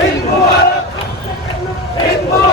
ঈদ মুবারক ঈদ মুবারক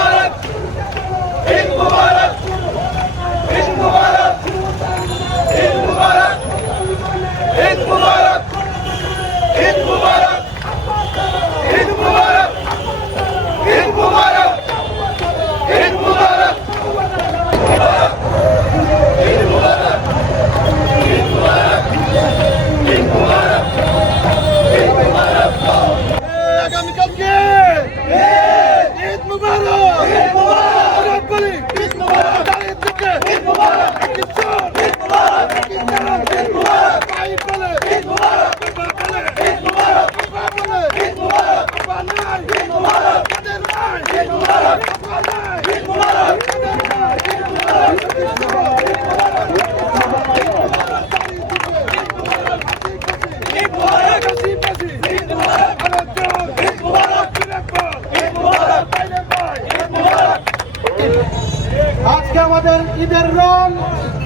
ঈদের রং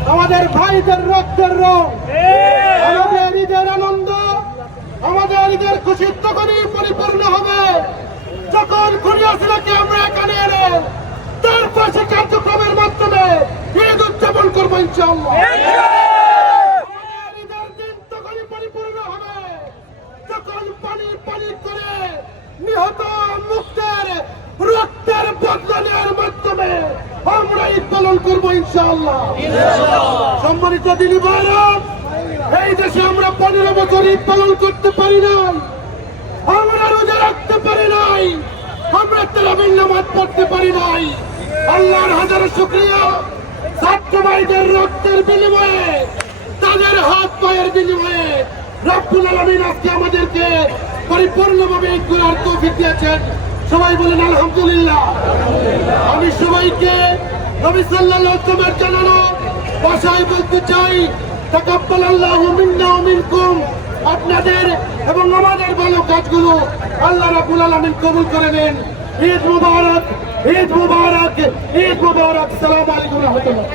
আমাদের ভাইদের রক্তের রং। আমাদের ঈদের আনন্দ আমাদের ঈদের খুশি তখনই পরিপূর্ণ হবে যখন খুনিয়াছিলাকে আমরা এখানে এনে তার পাশে কার্যক্রমের মাধ্যমে ঈদ উদযাপন করব পানি পানি করে নিহত মুক্তের রক্তের বদলা নেওয়ার মাধ্যমে আমরা ঈদ পালন করব ইনশাআল্লাহ। সম্মানিত দিনী এই দেশে আমরা পনেরো বছর ঈদ পালন করতে পারি নাই, আমরা রোজা রাখতে পারি নাই, আমরা তেলাবিন নামাজ পড়তে পারি নাই। আল্লাহর শুক্রিয়া রক্তের বিনিময়ে, তাদের হাত পায়ের বিনিময়ে রব্বুল আলমিন আজকে আমাদেরকে পরিপূর্ণভাবে ঈদ তৌফিক দিয়েছেন। সবাই বলেন, আলহামদুলিল্লাহ। আমি সবাইকে নবী সাল্লাল্লাহু আলাইহি জানানো ভাষায় বলতে চাই, তাকাব্বালাল্লাহু মিন্না ওয়া মিনকুম। আপনাদের এবং আমাদের ভালো কাজগুলো আল্লাহ রাব্বুল আলামিন কবুল করে নেন। ঈদ মুবারক ঈদ মুবারক ঈদ মুবারক। সালাম আলাইকুম রাহমাতুল্লাহ।